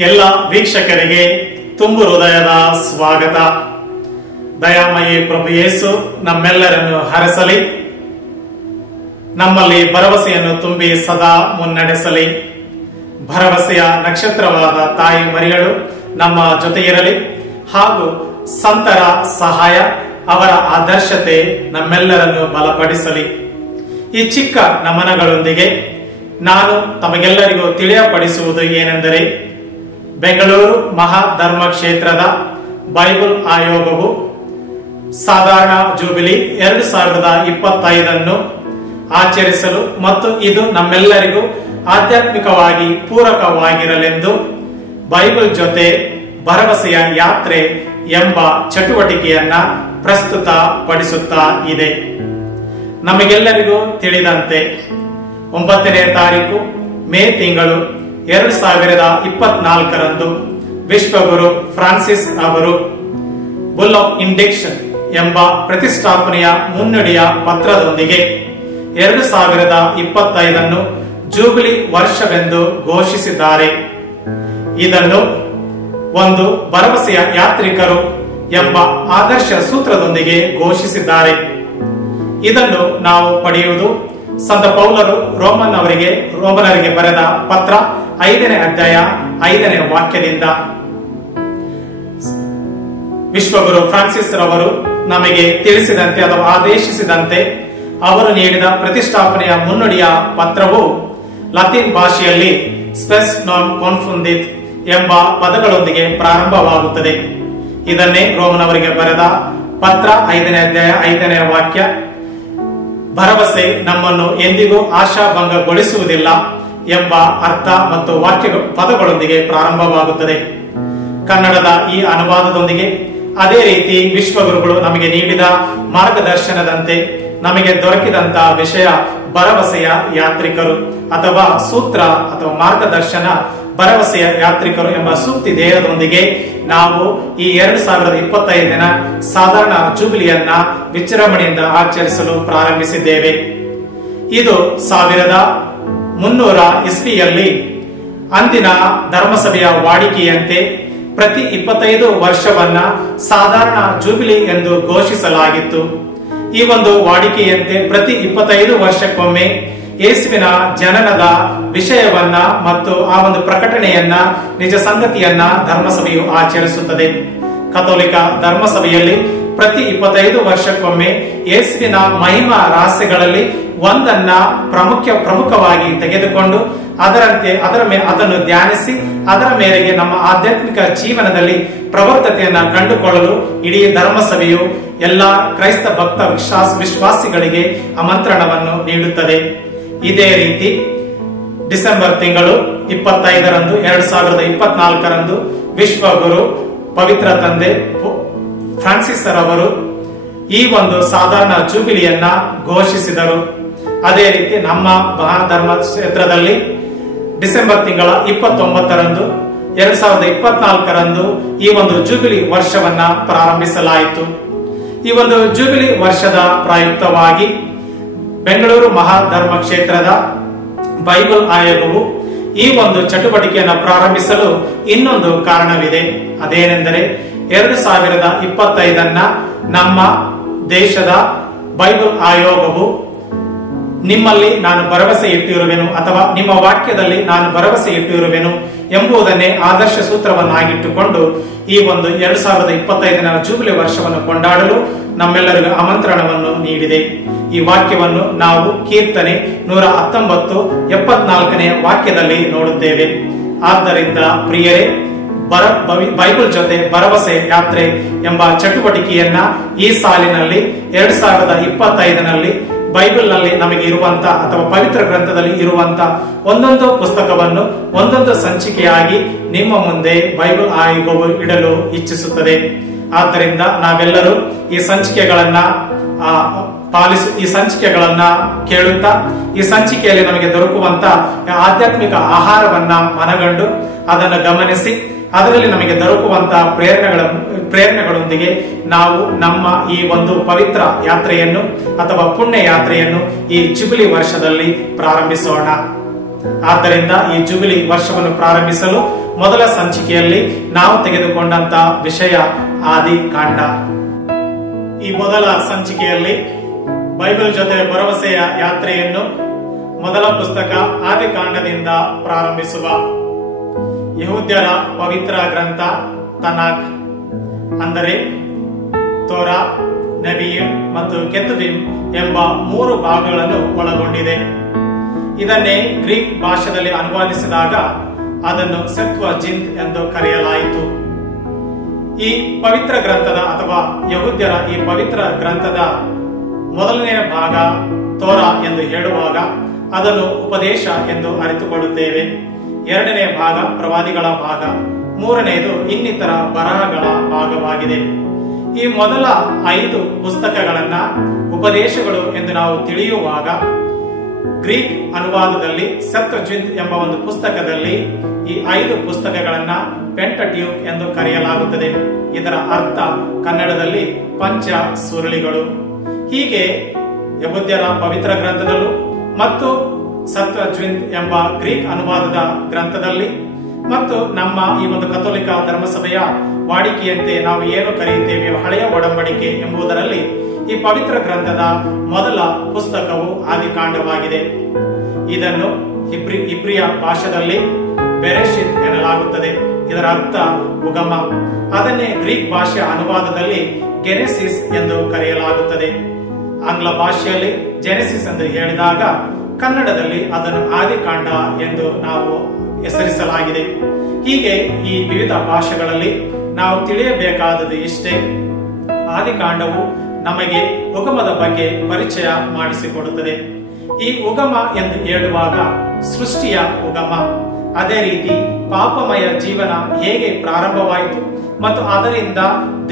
ಎಲ್ಲ ವೀಕ್ಷಕರಿಗೆ ತುಂಬು ಹೃದಯದ ಸ್ವಾಗತ. ದಯಾಮಯಿ ಪ್ರಭು ಯೇಸು ನಮ್ಮೆಲ್ಲರನ್ನು ಹರಸಲಿ, ನಮ್ಮಲ್ಲಿ ಭರವಸೆಯನ್ನು ತುಂಬಿ ಸದಾ ಮುನ್ನಡೆಸಲಿ. ಭರವಸೆಯ ನಕ್ಷತ್ರವಾದ ತಾಯಿ ಮರಿಗಳು ನಮ್ಮ ಜೊತೆಗಿರಲಿ ಹಾಗೂ ಸಂತರ ಸಹಾಯ, ಅವರ ಆದರ್ಶತೆ ನಮ್ಮೆಲ್ಲರನ್ನು ಬಲಪಡಿಸಲಿ. ಈ ಚಿಕ್ಕ ನಮನಗಳೊಂದಿಗೆ ನಾನು ತಮಗೆಲ್ಲರಿಗೂ ತಿಳಿಯಪಡಿಸುವುದು ಏನೆಂದರೆ, ಬೆಂಗಳೂರು ಮಹಾಧರ್ಮ ಕ್ಷೇತ್ರದ ಬೈಬಲ್ ಆಯೋಗವು ಸಾಧಾರಣ ಜೂಬಿಲಿ 2025 ಆಚರಿಸಲು ಮತ್ತು ಇದು ನಮ್ಮೆಲ್ಲರಿಗೂ ಆಧ್ಯಾತ್ಮಿಕವಾಗಿ ಪೂರಕವಾಗಿರಲೆಂದು ಬೈಬಲ್ ಜೊತೆ ಭರವಸೆಯ ಯಾತ್ರೆ ಎಂಬ ಚಟುವಟಿಕೆಯನ್ನ ಪ್ರಸ್ತುತ ಪಡಿಸುತ್ತಾ ಇದೆ. ನಮಗೆಲ್ಲರಿಗೂ ತಿಳಿದಂತೆ 9ನೇ ತಾರೀಕು ಮೇ ತಿಂಗಳು 2024 ವಿಶ್ವಗುರು ಫ್ರಾನ್ಸಿಸ್ ಅವರು ಬುಲ್ ಆಫ್ ಇಂಡಿಕ್ಷನ್ ಎಂಬ ಪ್ರತಿಷ್ಠಾಪನೆಯ ಮುನ್ನುಡಿಯ ಪತ್ರದೊಂದಿಗೆ 2025 ಜೂಬಿಲಿ ವರ್ಷವೆಂದು ಘೋಷಿಸಿದ್ದಾರೆ. ಇದನ್ನು ಒಂದು ಭರವಸೆಯ ಯಾತ್ರಿಕರು ಎಂಬ ಆದರ್ಶ ಸೂತ್ರದೊಂದಿಗೆ ಘೋಷಿಸಿದ್ದಾರೆ. ಇದನ್ನು ನಾವು ಪಡೆಯುವುದು ಸಂತ ಪೌಲರು ರೋಮನರಿಗೆ ಬರೆದ ಪತ್ರ 5ನೇ ಅಧ್ಯಾಯ 5ನೇ ವಾಕ್ಯದಿಂದ. ವಿಶ್ವಗುರು ಫ್ರಾನ್ಸಿಸ್ ರವರು ನಮಗೆ ತಿಳಿಸಿದಂತೆ ಅಥವಾ ಆದೇಶಿಸಿದಂತೆ ಅವರು ನೀಡಿದ ಪ್ರತಿಷ್ಠಾಪನೆಯ ಮುನ್ನುಡಿಯ ಪತ್ರವು ಲತೀನ್ ಭಾಷೆಯಲ್ಲಿ ಸ್ಪೆಸ್ ನಾನ್ ಕಾನ್ಫುಂದಿತ್ ಎಂಬ ಪದಗಳೊಂದಿಗೆ ಪ್ರಾರಂಭವಾಗುತ್ತದೆ. ಇದನ್ನೇ ರೋಮನವರಿಗೆ ಬರೆದ ಪತ್ರ 5ನೇ ಅಧ್ಯಾಯ 5ನೇ ವಾಕ್ಯ, ಭರವಸೆ ನಮ್ಮನ್ನು ಎಂದಿಗೂ ಆಶಾಭಂಗಗೊಳಿಸುವುದಿಲ್ಲ ಎಂಬ ಅರ್ಥ ಮತ್ತು ವಾಕ್ಯ ಪದಗಳೊಂದಿಗೆ ಪ್ರಾರಂಭವಾಗುತ್ತದೆ. ಕನ್ನಡದ ಈ ಅನುವಾದದೊಂದಿಗೆ ಅದೇ ರೀತಿ ವಿಶ್ವಗುರುಗಳು ನಮಗೆ ನೀಡಿದ ಮಾರ್ಗದರ್ಶನದಂತೆ ನಮಗೆ ದೊರಕಿದಂತಹ ವಿಷಯ ಭರವಸೆಯ ಯಾತ್ರಿಕರು ಅಥವಾ ಸೂತ್ರ ಅಥವಾ ಮಾರ್ಗದರ್ಶನ ಭರವಸೆಯ ಯಾತ್ರಿಕರು ಎಂಬ ಸೂಕ್ತಿ ಧ್ಯೇಯದೊಂದಿಗೆ ನಾವು ಈ 2025 ಸಾಧಾರಣ ಜೂಬಿಲಿಯನ್ನ ವಿಜೃಂಭಣೆಯಿಂದ ಆಚರಿಸಲು ಪ್ರಾರಂಭಿಸಿದ್ದೇವೆ. ಇದು 1300 ಇಸ್ವಿಯಲ್ಲಿ ಅಂದಿನ ಧರ್ಮಸಭೆಯ ವಾಡಿಕೆಯಂತೆ ಪ್ರತಿ 25 ವರ್ಷವನ್ನ ಸಾಧಾರಣ ಜೂಬಿಲಿ ಎಂದು ಘೋಷಿಸಲಾಗಿತ್ತು. ಈ ಒಂದು ವಾಡಿಕೆಯಂತೆ ಪ್ರತಿ 25 ವರ್ಷಕ್ಕೊಮ್ಮೆ ಯೇಸುವಿನ ಜನನದ ವಿಷಯವನ್ನ ಮತ್ತು ಆ ಒಂದು ಪ್ರಕಟಣೆಯನ್ನ, ನಿಜ ಸಂಗತಿಯನ್ನ ಧರ್ಮಸಭೆಯು ಆಚರಿಸುತ್ತದೆ. ಕಥೋಲಿಕ ಧರ್ಮಸಭೆಯಲ್ಲಿ ಪ್ರತಿ 25 ವರ್ಷಕ್ಕೊಮ್ಮೆ ಯೇಸುವಿನ ಮಹಿಮಾ ರಹಸ್ಯಗಳಲ್ಲಿ ಒಂದನ್ನ ಪ್ರಮುಖವಾಗಿ ತೆಗೆದುಕೊಂಡು ಅದನ್ನು ಧ್ಯಾನಿಸಿ ಅದರ ಮೇರೆಗೆ ನಮ್ಮ ಆಧ್ಯಾತ್ಮಿಕ ಜೀವನದಲ್ಲಿ ಪ್ರವರ್ತತೆಯನ್ನ ಕಂಡುಕೊಳ್ಳಲು ಇಡೀ ಧರ್ಮಸಭೆಯು ಎಲ್ಲಾ ಕ್ರೈಸ್ತ ಭಕ್ತ ವಿಶ್ವಾಸಿಗಳಿಗೆ ಆಮಂತ್ರಣವನ್ನು ನೀಡುತ್ತದೆ. ಇದೇ ರೀತಿ ಡಿಸೆಂಬರ್ ತಿಂಗಳು 25 2024 ವಿಶ್ವಗುರು ಪವಿತ್ರ ತಂದೆ ಫ್ರಾನ್ಸಿಸ್ ರವರು ಈ ಒಂದು ಸಾಧಾರಣ ಜೂಬಿಲಿಯನ್ನ ಘೋಷಿಸಿದರು. ಅದೇ ರೀತಿ ನಮ್ಮ ಮಹಾಧರ್ಮ ಕ್ಷೇತ್ರದಲ್ಲಿ ಡಿಸೆಂಬರ್ ತಿಂಗಳ 29 2024 ಈ ಒಂದು ಜೂಬಿಲಿ ವರ್ಷವನ್ನ ಪ್ರಾರಂಭಿಸಲಾಯಿತು. ಈ ಒಂದು ಜೂಬಿಲಿ ವರ್ಷದ ಪ್ರಯುಕ್ತವಾಗಿ ಬೆಂಗಳೂರು ಮಹಾಧರ್ಮ ಕ್ಷೇತ್ರದ ಬೈಬಲ್ ಆಯೋಗವು ಈ ಒಂದು ಚಟುವಟಿಕೆಯನ್ನು ಪ್ರಾರಂಭಿಸಲು ಇನ್ನೊಂದು ಕಾರಣವಿದೆ. ಅದೇನೆಂದರೆ 2025 ನಮ್ಮ ದೇಶದ ಬೈಬಲ್ ಆಯೋಗವು ನಿಮ್ಮಲ್ಲಿ ನಾನು ಭರವಸೆ ಇಟ್ಟಿರುವೆನು ಅಥವಾ ನಿಮ್ಮ ವಾಕ್ಯದಲ್ಲಿ ನಾನು ಭರವಸೆ ಇಟ್ಟಿರುವೆನು ಎಂಬುದನ್ನೇ ಆದರ್ಶ ಸೂತ್ರವನ್ನಾಗಿಟ್ಟುಕೊಂಡು ಈ ಒಂದು 2025 ಜೂಬಿಲಿ ವರ್ಷವನ್ನು ಕೊಂಡಾಡಲು ನಮ್ಮೆಲ್ಲರಿಗೂ ಆಮಂತ್ರಣವನ್ನು ನೀಡಿದೆ. ಈ ವಾಕ್ಯವನ್ನು ನಾವು ಕೀರ್ತನೆ 119:74 ವಾಕ್ಯದಲ್ಲಿ ನೋಡುತ್ತೇವೆ. ಆದ್ದರಿಂದ ಪ್ರಿಯರೇ, ಬೈಬಲ್ ಜೊತೆ ಭರವಸೆ ಯಾತ್ರೆ ಎಂಬ ಚಟುವಟಿಕೆಯನ್ನ ಈ ಸಾಲಿನಲ್ಲಿ 2025 ಬೈಬಲ್ ನಲ್ಲಿ ನಮಗೆ ಇರುವಂತ ಅಥವಾ ಪವಿತ್ರ ಗ್ರಂಥದಲ್ಲಿ ಇರುವಂತ ಒಂದೊಂದು ಪುಸ್ತಕವನ್ನು ಒಂದೊಂದು ಸಂಚಿಕೆಯಾಗಿ ನಿಮ್ಮ ಮುಂದೆ ಬೈಬಲ್ ಆಯೋಗವು ಇಡಲು ಇಚ್ಛಿಸುತ್ತದೆ. ಆದ್ದರಿಂದ ನಾವೆಲ್ಲರೂ ಈ ಸಂಚಿಕೆಗಳನ್ನ ಕೇಳುತ್ತಾ ಈ ಸಂಚಿಕೆಯಲ್ಲಿ ನಮಗೆ ದೊರಕುವಂತ ಆಧ್ಯಾತ್ಮಿಕ ಆಹಾರವನ್ನ ಮನಗಂಡು ಅದನ್ನು ಗಮನಿಸಿ ಅದರಲ್ಲಿ ನಮಗೆ ದೊರಕುವಂತ ಪ್ರೇರಣೆಗಳೊಂದಿಗೆ ನಾವು ನಮ್ಮ ಈ ಒಂದು ಪವಿತ್ರ ಯಾತ್ರೆಯನ್ನು ಅಥವಾ ಪುಣ್ಯ ಯಾತ್ರೆಯನ್ನು ಈ ಜುಬಿಲಿ ವರ್ಷದಲ್ಲಿ ಪ್ರಾರಂಭಿಸೋಣ. ಆದ್ದರಿಂದ ಈ ಜುಬಿಲಿ ವರ್ಷವನ್ನು ಪ್ರಾರಂಭಿಸಲು ಮೊದಲ ಸಂಚಿಕೆಯಲ್ಲಿ ನಾವು ತೆಗೆದುಕೊಂಡಂತ ವಿಷಯ ಆದಿಕಾಂಡ. ಈ ಮೊದಲ ಸಂಚಿಕೆಯಲ್ಲಿ ಬೈಬಲ್ ಜೊತೆ ಭರವಸೆಯ ಯಾತ್ರೆಯನ್ನು ಮೊದಲ ಪುಸ್ತಕ ಆದಿಕಾಂಡದಿಂದ ಪ್ರಾರಂಭಿಸುವ. ಯಹೂದ್ಯರ ಪವಿತ್ರ ಗ್ರಂಥ ತನಾಕ್ ಅಂದರೆ ತೋರಾ, ನಬಿಯಿಮ್ ಮತ್ತು ಕೆತುಬಿಮ್ ಎಂಬ 3 ಭಾಗಗಳನ್ನು ಒಳಗೊಂಡಿದೆ. ಇದನ್ನೇ ಗ್ರೀಕ್ ಭಾಷೆಯಲ್ಲಿ ಅನುವಾದಿಸಿದಾಗ ಅದನ್ನು ಸೆಪ್ತ್ವಜಿಂತ್ ಎಂದು ಕರೆಯಲಾಯಿತು. ಈ ಪವಿತ್ರ ಗ್ರಂಥದ ಅಥವಾ ಯಹೂದ್ಯರ ಈ ಪವಿತ್ರ ಗ್ರಂಥದ ಮೊದಲನೆಯ ಭಾಗ ತೋರಾ ಎಂದು ಹೇಳುವಾಗ ಅದನ್ನು ಉಪದೇಶ ಎಂದು ಅರಿತುಕೊಳ್ಳುತ್ತೇವೆ. ಎರಡನೇ ಭಾಗ ಪ್ರವಾದಿಗಳ ಭಾಗ, ಮೂರನೆಯದು ಇನ್ನಿತರ ಬರಹಗಳ ಭಾಗವಾಗಿದೆ. ಈ ಮೊದಲ 5 ಪುಸ್ತಕಗಳನ್ನ ಉಪದೇಶಗಳು ಎಂದು ನಾವು ತಿಳಿಯುವಾಗ ಗ್ರೀಕ್ ಅನುವಾದದಲ್ಲಿ ಸೆಪ್ತ್ವಜಿಂತ್ ಎಂಬ ಒಂದು ಪುಸ್ತಕದಲ್ಲಿ ಈ 5 ಪುಸ್ತಕಗಳನ್ನ ಪೆಂಟಟ್ಯೂಕ್ ಎಂದು ಕರೆಯಲಾಗುತ್ತದೆ. ಇದರ ಅರ್ಥ ಕನ್ನಡದಲ್ಲಿ ಪಂಚ ಸುರುಳಿಗಳು. ಹೀಗೆ ಯಹೂದ್ಯರ ಪವಿತ್ರ ಗ್ರಂಥದಲ್ಲೂ ಮತ್ತು ಸೆಪ್ತ್ವಜಿಂತ್ ಎಂಬ ಗ್ರೀಕ್ ಅನುವಾದದ ಗ್ರಂಥದಲ್ಲಿ ಮತ್ತು ನಮ್ಮ ಈ ಒಂದು ಕಥೋಲಿಕ ಧರ್ಮಸಭೆಯ ವಾಡಿಕೆಯಂತೆ ನಾವು ಏನು ಕರೆಯುತ್ತೇವೆ ಹಳೆಯ ಒಡಂಬಡಿಕೆ ಎಂಬುದರಲ್ಲಿ ಈ ಪವಿತ್ರ ಗ್ರಂಥದ ಮೊದಲ ಪುಸ್ತಕವು ಆದಿಕಾಂಡವಾಗಿದೆ. ಇದನ್ನು ಇಬ್ರಿಯ ಭಾಷೆಯಲ್ಲಿ ಬೆರೆಶಿತ್ ಎನ್ನಲಾಗುತ್ತದೆ. ಇದರ ಅರ್ಥ ಉಗಮ. ಅದನ್ನೇ ಗ್ರೀಕ್ ಭಾಷೆಯ ಅನುವಾದದಲ್ಲಿ ಗೆನೆಸಿಸ್ ಎಂದು ಕರೆಯಲಾಗುತ್ತದೆ. ಆಂಗ್ಲ ಭಾಷೆಯಲ್ಲಿ ಜೆನೆಸಿಸ್ ಎಂದು ಹೇಳಿದಾಗ ಕನ್ನಡದಲ್ಲಿ ಅದನ್ನು ಆದಿಕಾಂಡ ಎಂದು ನಾವು ಹೆಸರಿಸಲಾಗಿದೆ. ಹೀಗೆ ಈ ವಿವಿಧ ಭಾಷೆಗಳಲ್ಲಿ ನಾವು ತಿಳಿಯಬೇಕಾದದ್ದು ಇಷ್ಟೇ. ಆದಿಕಾಂಡವು ನಮಗೆ ಉಗಮದ ಬಗ್ಗೆ ಪರಿಚಯ ಮಾಡಿಸಿಕೊಡುತ್ತದೆ. ಈ ಉಗಮ ಎಂದು ಹೇಳುವಾಗ ಸೃಷ್ಟಿಯ ಉಗಮ, ಅದೇ ರೀತಿ ಪಾಪಮಯ ಜೀವನ ಹೇಗೆ ಪ್ರಾರಂಭವಾಯಿತು ಮತ್ತು ಅದರಿಂದ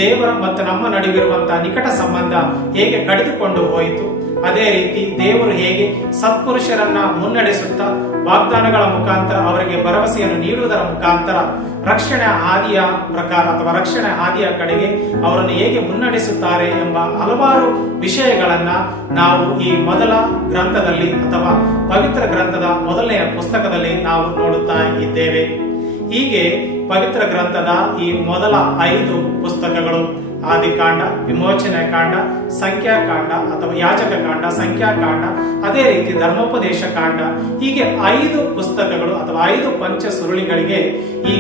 ದೇವರ ಮತ್ತು ನಮ್ಮ ನಡುವಿರುವಂತಹ ನಿಕಟ ಸಂಬಂಧ ಹೇಗೆ ಕಡಿದುಕೊಂಡು ಹೋಯಿತು, ಅದೇ ರೀತಿ ದೇವರು ಹೇಗೆ ಸತ್ಪುರುಷರನ್ನ ಮುನ್ನಡೆಸುತ್ತಾ ವಾಗ್ದಾನಗಳ ಮುಖಾಂತರ ಅವರಿಗೆ ಭರವಸೆಯನ್ನು ನೀಡುವುದರ ಮುಖಾಂತರ ರಕ್ಷಣೆ ಹಾದಿಯ ಪ್ರಕಾರ ಅಥವಾ ರಕ್ಷಣೆ ಹಾದಿಯ ಕಡೆಗೆ ಅವರನ್ನು ಹೇಗೆ ಮುನ್ನಡೆಸುತ್ತಾರೆ ಎಂಬ ಹಲವಾರು ವಿಷಯಗಳನ್ನ ನಾವು ಈ ಮೊದಲ ಗ್ರಂಥದಲ್ಲಿ ಅಥವಾ ಪವಿತ್ರ ಗ್ರಂಥದ ಮೊದಲನೆಯ ಪುಸ್ತಕದಲ್ಲಿ ನಾವು ನೋಡುತ್ತಾ ಇದ್ದೇವೆ. ಹೀಗೆ ಪವಿತ್ರ ಗ್ರಂಥದ ಈ ಮೊದಲ 5 ಪುಸ್ತಕಗಳು ಆದಿಕಾಂಡ, ವಿಮೋಚನೆ ಕಾಂಡ, ಸಂಖ್ಯಾಕಾಂಡ ಅಥವಾ ಯಾಜಕ ಕಾಂಡ, ಸಂಖ್ಯಾಕಾಂಡ, ಅದೇ ರೀತಿ ಧರ್ಮೋಪದೇಶ ಕಾಂಡ, ಹೀಗೆ 5 ಪುಸ್ತಕಗಳು ಅಥವಾ 5 ಪಂಚ ಸುರುಳಿಗಳಿಗೆ ಈ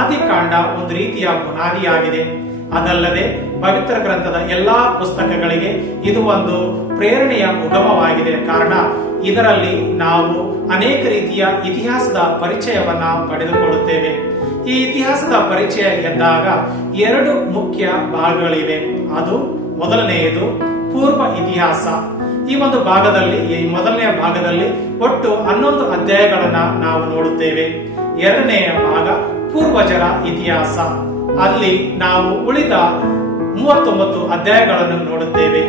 ಆದಿಕಾಂಡ ಒಂದು ರೀತಿಯ ಬುನಾದಿಯಾಗಿದೆ. ಅದಲ್ಲದೆ ಪವಿತ್ರ ಗ್ರಂಥದ ಎಲ್ಲಾ ಪುಸ್ತಕಗಳಿಗೆ ಇದು ಒಂದು ಪ್ರೇರಣೆಯ ಉಗಮವಾಗಿದೆ. ಕಾರಣ ಇದರಲ್ಲಿ ನಾವು ಅನೇಕ ರೀತಿಯ ಇತಿಹಾಸದ ಪರಿಚಯವನ್ನ ಪಡೆದುಕೊಳ್ಳುತ್ತೇವೆ. ಈ ಇತಿಹಾಸದ ಪರಿಚಯ ಎಂದಾಗ 2 ಮುಖ್ಯ ಭಾಗಗಳಿವೆ. ಅದು ಮೊದಲನೆಯದು ಪೂರ್ವ ಇತಿಹಾಸ. ಈ ಒಂದು ಭಾಗದಲ್ಲಿ ಈ ಮೊದಲನೆಯ ಭಾಗದಲ್ಲಿ ಒಟ್ಟು 11 ಅಧ್ಯಾಯಗಳನ್ನ ನಾವು ನೋಡುತ್ತೇವೆ. ಎರಡನೆಯ ಭಾಗ ಪೂರ್ವಜರ ಇತಿಹಾಸ. ಅಲ್ಲಿ ನಾವು ಉಳಿದ 39 ಅಧ್ಯಾಯಗಳನ್ನು ನೋಡುತ್ತೇವೆ.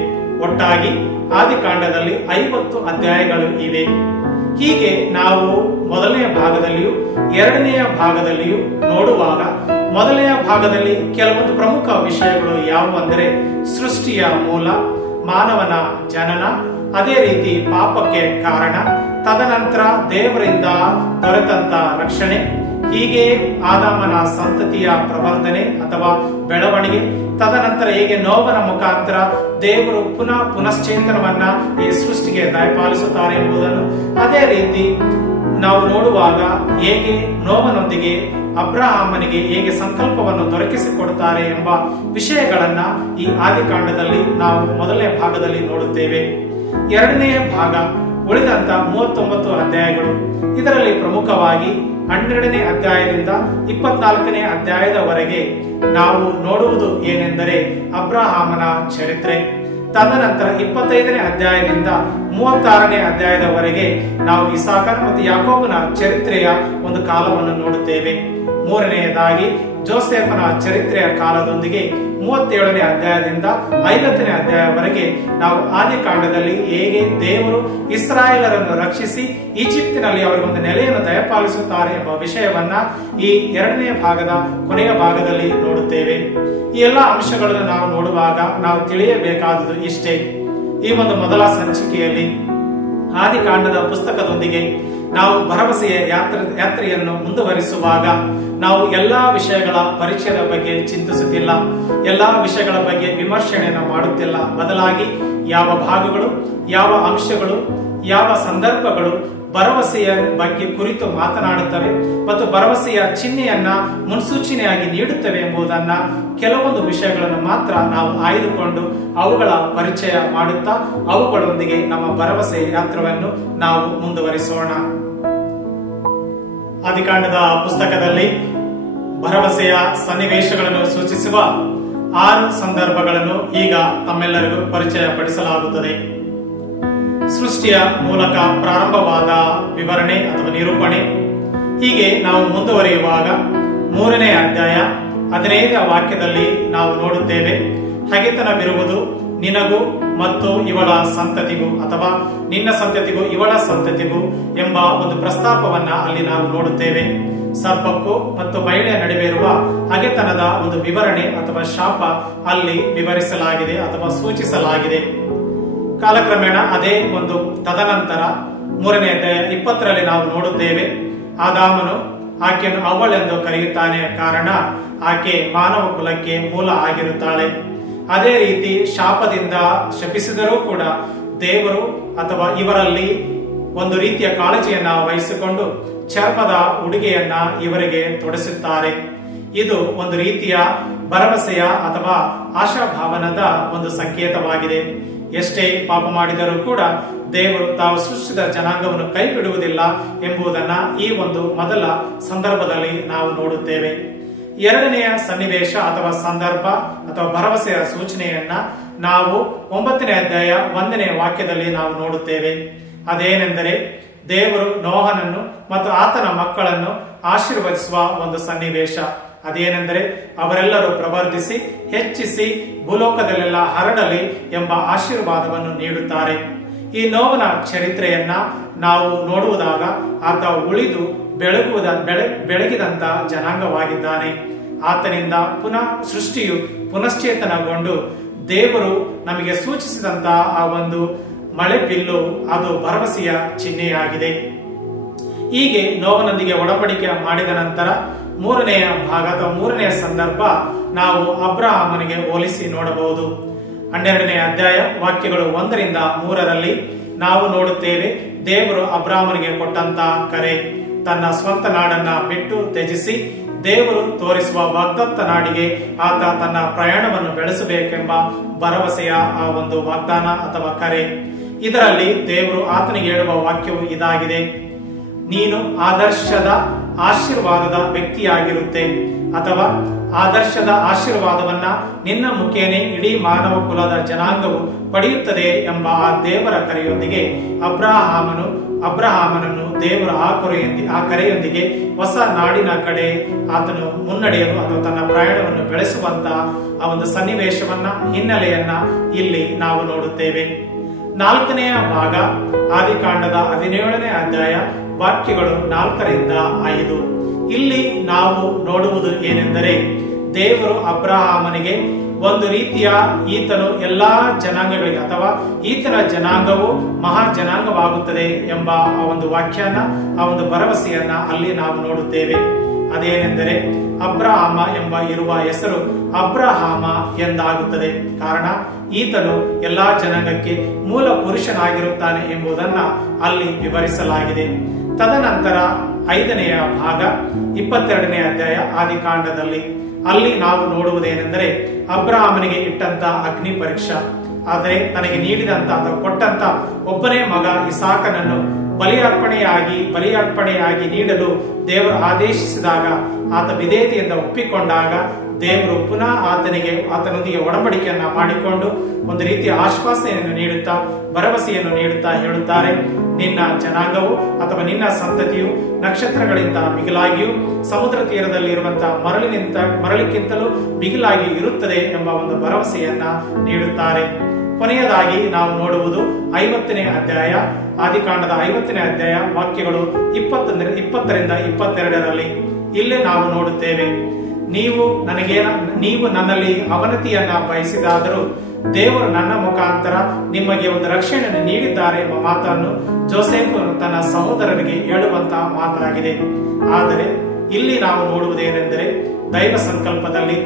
ಒಟ್ಟಾಗಿ ಆದಿಕಾಂಡದಲ್ಲಿ 50 ಅಧ್ಯಾಯಗಳು ಇವೆ. ಹೀಗೆ ನಾವು ಮೊದಲನೆಯ ಭಾಗದಲ್ಲಿಯೂ ಎರಡನೆಯ ಭಾಗದಲ್ಲಿಯೂ ನೋಡುವಾಗ ಮೊದಲನೆಯ ಭಾಗದಲ್ಲಿ ಕೆಲವೊಂದು ಪ್ರಮುಖ ವಿಷಯಗಳು ಯಾವುವೆಂದರೆ ಸೃಷ್ಟಿಯ ಮೂಲ, ಮಾನವನ ಜನನ, ಅದೇ ರೀತಿ ಪಾಪಕ್ಕೆ ಕಾರಣ, ತದನಂತರ ದೇವರಿಂದ ದೊರೆತಂತ ರಕ್ಷಣೆ, ಹೀಗೆ ಆದಾಮನ ಸಂತತಿಯ ಪ್ರವರ್ಧನೆ ಅಥವಾ ಬೆಳವಣಿಗೆ, ತದನಂತರ ಹೇಗೆ ನೋವನ ಮುಖಾಂತರ ದೇವರು ಪುನಶ್ಚೇತನವನ್ನ ಈ ಸೃಷ್ಟಿಗೆ ದಯಪಾಲಿಸುತ್ತಾರೆ ಎಂಬುದನ್ನು, ಅದೇ ರೀತಿ ನಾವು ನೋಡುವಾಗ ಹೇಗೆ ನೋವನೊಂದಿಗೆ ಅಬ್ರಹಾಮನಿಗೆ ಹೇಗೆ ಸಂಕಲ್ಪವನ್ನು ದೊರಕಿಸಿಕೊಡುತ್ತಾರೆ ಎಂಬ ವಿಷಯಗಳನ್ನ ಈ ಆದಿಕಾಂಡದಲ್ಲಿ ನಾವು ಮೊದಲನೇ ಭಾಗದಲ್ಲಿ ನೋಡುತ್ತೇವೆ. ಎರಡನೆಯ ಭಾಗ ಉಳಿದಂತ 39 ಅಧ್ಯಾಯಗಳು. ಇದರಲ್ಲಿ ಪ್ರಮುಖವಾಗಿ 12ನೇ ಅಧ್ಯಾಯದಿಂದ 24ನೇ ಅಧ್ಯಾಯದವರೆಗೆ ನಾವು ನೋಡುವುದು ಏನೆಂದರೆ ಅಬ್ರಹಾಮನ ಚರಿತ್ರೆ. ತದನಂತರ 25ನೇ ಅಧ್ಯಾಯದಿಂದ 36ನೇ ಅಧ್ಯಾಯದವರೆಗೆ ನಾವು ಇಸಾಕನ ಮತ್ತು ಯಾಕೋಬನ ಚರಿತ್ರೆಯ ಒಂದು ಕಾಲವನ್ನು ನೋಡುತ್ತೇವೆ. ಮೂರನೆಯದಾಗಿ ಜೋಸೆಫನ ಚರಿತ್ರೆಯ ಕಾಲದೊಂದಿಗೆ 37ನೇ ಅಧ್ಯಾಯದಿಂದ 50ನೇ ಅಧ್ಯಾಯವರೆಗೆ ನಾವು ಆದಿಕಾಂಡದಲ್ಲಿ ಹೇಗೆ ದೇವರು ಇಸ್ರಾಯೇಲರನ್ನು ರಕ್ಷಿಸಿ ಈಜಿಪ್ತಿನಲ್ಲಿ ಅವರಿಗೊಂದು ನೆಲೆಯನ್ನು ದಯಪಾಲಿಸುತ್ತಾರೆ ಎಂಬ ವಿಷಯವನ್ನ ಈ ಎರಡನೇ ಭಾಗದ ಕೊನೆಯ ಭಾಗದಲ್ಲಿ ನೋಡುತ್ತೇವೆ. ಈ ಎಲ್ಲ ಅಂಶಗಳನ್ನು ನಾವು ನೋಡುವಾಗ ನಾವು ತಿಳಿಯಬೇಕಾದುದು ಇಷ್ಟೇ. ಈ ಒಂದು ಮೊದಲ ಸಂಚಿಕೆಯಲ್ಲಿ ಆದಿಕಾಂಡದ ಪುಸ್ತಕದೊಂದಿಗೆ ನಾವು ಭರವಸೆಯ ಯಾತ್ರೆಯನ್ನು ಮುಂದುವರಿಸುವಾಗ ನಾವು ಎಲ್ಲಾ ವಿಷಯಗಳ ಪರಿಚಯದ ಬಗ್ಗೆ ಚಿಂತಿಸುತ್ತಿಲ್ಲ, ಎಲ್ಲಾ ವಿಷಯಗಳ ಬಗ್ಗೆ ವಿಮರ್ಶೆಯನ್ನು ಮಾಡುತ್ತಿಲ್ಲ. ಬದಲಾಗಿ ಯಾವ ಭಾಗಗಳು, ಯಾವ ಅಂಶಗಳು, ಯಾವ ಸಂದರ್ಭಗಳು ಭರವಸೆಯ ಬಗ್ಗೆ ಕುರಿತು ಮಾತನಾಡುತ್ತವೆ ಮತ್ತು ಭರವಸೆಯ ಚಿಹ್ನೆಯನ್ನ ಮುನ್ಸೂಚನೆಯಾಗಿ ನೀಡುತ್ತವೆ ಎಂಬುದನ್ನ ಕೆಲವೊಂದು ವಿಷಯಗಳನ್ನು ಮಾತ್ರ ನಾವು ಆಯ್ದುಕೊಂಡು ಅವುಗಳ ಪರಿಚಯ ಮಾಡುತ್ತಾ ಅವುಗಳೊಂದಿಗೆ ನಮ್ಮ ಭರವಸೆ ಯಾತ್ರೆಯನ್ನು ನಾವು ಮುಂದುವರಿಸೋಣ. ಆದಿಕಾಂಡದ ಪುಸ್ತಕದಲ್ಲಿ ಭರವಸೆಯ ಸನ್ನಿವೇಶಗಳನ್ನು ಸೂಚಿಸುವ 6 ಸಂದರ್ಭಗಳನ್ನು ಈಗ ತಮ್ಮೆಲ್ಲರಿಗೂ ಪರಿಚಯ ಪಡಿಸಲಾಗುತ್ತದೆ. ಸೃಷ್ಟಿಯ ಮೂಲಕ ಪ್ರಾರಂಭವಾದ ವಿವರಣೆ ಅಥವಾ ನಿರೂಪಣೆ. ಹೀಗೆ ನಾವು ಮುಂದುವರಿಯುವಾಗ 3ನೇ ಅಧ್ಯಾಯ 15ನೇ ವಾಕ್ಯದಲ್ಲಿ ನಾವು ನೋಡುತ್ತೇವೆ, ಹಗೆತನವಿರುವುದು ನಿನಗೂ ಮತ್ತು ಇವಳ ಸಂತತಿಗೂ ಅಥವಾ ನಿನ್ನ ಸಂತತಿಗೂ ಇವಳ ಸಂತತಿಗೂ ಎಂಬ ಒಂದು ಪ್ರಸ್ತಾಪವನ್ನ ಅಲ್ಲಿ ನಾವು ನೋಡುತ್ತೇವೆ. ಸರ್ಪಕ್ಕೂ ಮತ್ತು ಮಹಿಳೆಯ ನಡುವೆ ಇರುವ ಹಗೆತನದ ಒಂದು ವಿವರಣೆ ಅಥವಾ ಶಾಪ ಅಲ್ಲಿ ವಿವರಿಸಲಾಗಿದೆ ಅಥವಾ ಸೂಚಿಸಲಾಗಿದೆ. ಕಾಲಕ್ರಮೇಣ ಅದೇ ಒಂದು ತದನಂತರ 3ನೇ ಅಧ್ಯಾಯ 20ರಲ್ಲಿ ನಾವು ನೋಡುತ್ತೇವೆ, ಆದಾಮನು ಆಕೆಯನ್ನು ಅವಳೆಂದು ಕರೆಯುತ್ತಾನೆ, ಕಾರಣ ಆಕೆ ಮಾನವ ಕುಲಕ್ಕೆ ಮೂಲ ಆಗಿರುತ್ತಾಳೆ. ಅದೇ ರೀತಿ ಶಾಪದಿಂದ ಶಪಿಸಿದರೂ ಕೂಡ ದೇವರು ಅಥವಾ ಇವರಲ್ಲಿ ಒಂದು ರೀತಿಯ ಕಾಳಜಿಯನ್ನ ವಹಿಸಿಕೊಂಡು ಚರ್ಮದ ಉಡುಗೆಯನ್ನ ಇವರಿಗೆ ತೊಡಿಸುತ್ತಾರೆ. ಇದು ಒಂದು ರೀತಿಯ ಭರವಸೆಯ ಅಥವಾ ಆಶಾಭಾವನದ ಒಂದು ಸಂಕೇತವಾಗಿದೆ. ಎಷ್ಟೇ ಪಾಪ ಮಾಡಿದರೂ ಕೂಡ ದೇವರು ತಾವು ಸೃಷ್ಟಿಸಿದ ಜನಾಂಗವನ್ನು ಕೈ ಬಿಡುವುದಿಲ್ಲ ಎಂಬುದನ್ನ ಈ ಒಂದು ಮೊದಲ ಸಂದರ್ಭದಲ್ಲಿ ನಾವು ನೋಡುತ್ತೇವೆ. 2ನೆಯ ಸನ್ನಿವೇಶ ಅಥವಾ ಸಂದರ್ಭ ಅಥವಾ ಭರವಸೆಯ ಸೂಚನೆಯನ್ನ ನಾವು 9ನೇ ಅಧ್ಯಾಯ 1ನೇ ವಾಕ್ಯದಲ್ಲಿ ನಾವು ನೋಡುತ್ತೇವೆ. ಅದೇನೆಂದರೆ ದೇವರು ನೋಹನನ್ನು ಮತ್ತು ಆತನ ಮಕ್ಕಳನ್ನು ಆಶೀರ್ವದಿಸುವ ಒಂದು ಸನ್ನಿವೇಶ. ಅದೇನೆಂದರೆ ಅವರೆಲ್ಲರೂ ಪ್ರವರ್ಧಿಸಿ ಹೆಚ್ಚಿಸಿ ಭೂಲೋಕದಲ್ಲೆಲ್ಲ ಹರಡಲಿ ಎಂಬ ಆಶೀರ್ವಾದವನ್ನು ನೀಡುತ್ತಾರೆ. ಈ ನೋವನ ಚರಿತ್ರೆಯನ್ನ ನಾವು ನೋಡುವುದಾಗ ಆತ ಉಳಿದು ಬೆಳಗಿದಂತ ಜನಾಂಗವಾಗಿದ್ದಾನೆ. ಆತನಿಂದ ಪುನಃ ಸೃಷ್ಟಿಯು ಪುನಶ್ಚೇತನಗೊಂಡು ದೇವರು ನಮಗೆ ಸೂಚಿಸಿದಂತ ಆ ಒಂದು ಮಳೆ ಬಿಲ್ಲು ಅದು ಭರವಸೆಯ ಚಿಹ್ನೆಯಾಗಿದೆ. ಹೀಗೆ ನೋವನೊಂದಿಗೆ ಒಡಂಬಡಿಕೆ ಮಾಡಿದ ನಂತರ 3ನೆಯ ಭಾಗ ಅಥವಾ 3ನೆಯ ಸಂದರ್ಭ ನಾವು ಅಬ್ರಹಾಮನಿಗೆ ಹೋಲಿಸಿ ನೋಡಬಹುದು. 12ನೇ ಅಧ್ಯಾಯ ವಾಕ್ಯಗಳು 1ರಿಂದ 3ರಲ್ಲಿ ನಾವು ನೋಡುತ್ತೇವೆ, ದೇವರು ಅಬ್ರಹಾಮನಿಗೆ ಕೊಟ್ಟಂತ ಕರೆ, ತನ್ನ ಸ್ವಂತ ನಾಡನ್ನ ಬಿಟ್ಟು ತ್ಯಜಿಸಿ ದೇವರು ತೋರಿಸುವ ವಾಗ್ದತ್ತ ನಾಡಿಗೆ ಆತ ತನ್ನ ಪ್ರಯಾಣವನ್ನು ಬೆಳೆಸಬೇಕೆಂಬ ಭರವಸೆಯ ಆ ಒಂದು ವಾಗ್ದಾನ ಅಥವಾ ಕರೆ. ಇದರಲ್ಲಿ ದೇವರು ಆತನಿಗೆ ಹೇಳುವ ವಾಕ್ಯವು ಇದಾಗಿದೆ, ನೀನು ಆದರ್ಶದ ಆಶೀರ್ವಾದದ ವ್ಯಕ್ತಿಯಾಗಿರುತ್ತೆ ಅಥವಾ ಆದರ್ಶದ ಆಶೀರ್ವಾದವನ್ನ ನಿನ್ನ ಮುಖೇನೆ ಇಡೀ ಮಾನವ ಕುಲದ ಜನಾಂಗವು ಪಡೆಯುತ್ತದೆ ಎಂಬ ಆ ದೇವರ ಕರೆಯೊಂದಿಗೆ ಅಬ್ರಹಾಮನನ್ನು ದೇವರ ಆ ಕರೆಯೊಂದಿಗೆ ಹೊಸ ನಾಡಿನ ಕಡೆ ಆತನು ಮುನ್ನಡೆಯಲು ಅಥವಾ ತನ್ನ ಪ್ರಯಾಣವನ್ನು ಬೆಳೆಸುವಂತ ಆ ಒಂದು ಸನ್ನಿವೇಶವನ್ನ ಹಿನ್ನೆಲೆಯನ್ನ ಇಲ್ಲಿ ನಾವು ನೋಡುತ್ತೇವೆ. 4ನೆಯ ಭಾಗ ಆದಿಕಾಂಡದ 17ನೇ ಅಧ್ಯಾಯ ವಾಕ್ಯಗಳು 4ರಿಂದ 5. ಇಲ್ಲಿ ನಾವು ನೋಡುವುದು ಏನೆಂದರೆ ದೇವರು ಅಬ್ರಹಾಮನಿಗೆ ಒಂದು ರೀತಿಯ ಈತನು ಎಲ್ಲಾ ಜನಾಂಗಗಳಿಗೆ ಅಥವಾ ಈತನ ಜನಾಂಗವು ಮಹಾ ಜನಾಂಗವಾಗುತ್ತದೆ ಎಂಬ ಆ ಒಂದು ವ್ಯಾಖ್ಯಾನ, ಆ ಒಂದು ಭರವಸೆಯನ್ನ ಅಲ್ಲಿ ನಾವು ನೋಡುತ್ತೇವೆ. ಅದೇನೆಂದರೆ ಅಬ್ರಹಾಮ ಎಂಬ ಇರುವ ಹೆಸರು ಅಬ್ರಹಾಮ ಎಂದಾಗುತ್ತದೆ, ಕಾರಣ ಈತನು ಎಲ್ಲಾ ಜನಾಂಗಕ್ಕೆ ಮೂಲ ಪುರುಷನಾಗಿರುತ್ತಾನೆ ಎಂಬುದನ್ನ ಅಲ್ಲಿ ವಿವರಿಸಲಾಗಿದೆ. ತದನಂತರ 5ನೆಯ ಭಾಗ 22ನೇ ಅಧ್ಯಾಯ ಆದಿಕಾಂಡದಲ್ಲಿ ಅಲ್ಲಿ ನಾವು ನೋಡುವುದೇನೆಂದರೆ ಅಬ್ರಹಾಮನಿಗೆ ಇಟ್ಟಂತ ಅಗ್ನಿ ಪರೀಕ್ಷಾ, ಆದರೆ ತನಗೆ ನೀಡಿದಂತ ಅಥವಾ ಕೊಟ್ಟಂತ ಒಬ್ಬನೇ ಮಗ ಇಸಾಕನನ್ನು ಬಲಿಯರ್ಪಣೆಯಾಗಿ ನೀಡಲು ದೇವರು ಆದೇಶಿಸಿದಾಗ ಆತ ವಿಧೇಯತೆಯಿಂದ ಒಪ್ಪಿಕೊಂಡಾಗ ದೇವರು ಪುನಃ ಆತನೊಂದಿಗೆ ಒಡಂಬಡಿಕೆಯನ್ನ ಮಾಡಿಕೊಂಡು ಒಂದು ರೀತಿಯ ಆಶ್ವಾಸನೆಯನ್ನು ನೀಡುತ್ತಾ ಭರವಸೆಯನ್ನು ನೀಡುತ್ತಾ ಹೇಳುತ್ತಾರೆ, ನಿನ್ನ ಜನಾಂಗವು ಅಥವಾ ನಿನ್ನ ಸಂತತಿಯು ನಕ್ಷತ್ರಗಳಿಂದ ಮಿಗಿಲಾಗಿಯೂ ಸಮುದ್ರ ತೀರದಲ್ಲಿರುವಂತಹ ಮರಳಿಗಿಂತಲೂ ಬಿಗಿಲಾಗಿ ಇರುತ್ತದೆ ಎಂಬ ಒಂದು ಭರವಸೆಯನ್ನ ನೀಡುತ್ತಾರೆ. ಕೊನೆಯದಾಗಿ ನಾವು ನೋಡುವುದು 50ನೇ ಅಧ್ಯಾಯ ಆದಿಕಾಂಡದ 50ನೇ ಅಧ್ಯಾಯ ವಾಕ್ಯಗಳು 20ರಿಂದ 22ರಲ್ಲಿ. ಇಲ್ಲಿ ನಾವು ನೋಡುತ್ತೇವೆ, ನೀವು ನನ್ನಲ್ಲಿ ಅವನತಿಯನ್ನ ಬಯಸಿದಾದರೂ ದೇವರು ನನ್ನ ಮುಖಾಂತರ ನಿಮಗೆ ಒಂದು ರಕ್ಷಣೆಯನ್ನು ನೀಡಿದ್ದಾರೆ ಎಂಬ ಮಾತನ್ನು ಜೋಸೆಫನು ತನ್ನ ಸಹೋದರರಿಗೆ ಹೇಳುವಂತಹ ಮಾತಾಗಿದೆ. ಆದರೆ ಇಲ್ಲಿ ನಾವು ನೋಡುವುದೇನೆಂದರೆ, ದೈವ ಸಂಕಲ್ಪದಲ್ಲಿ,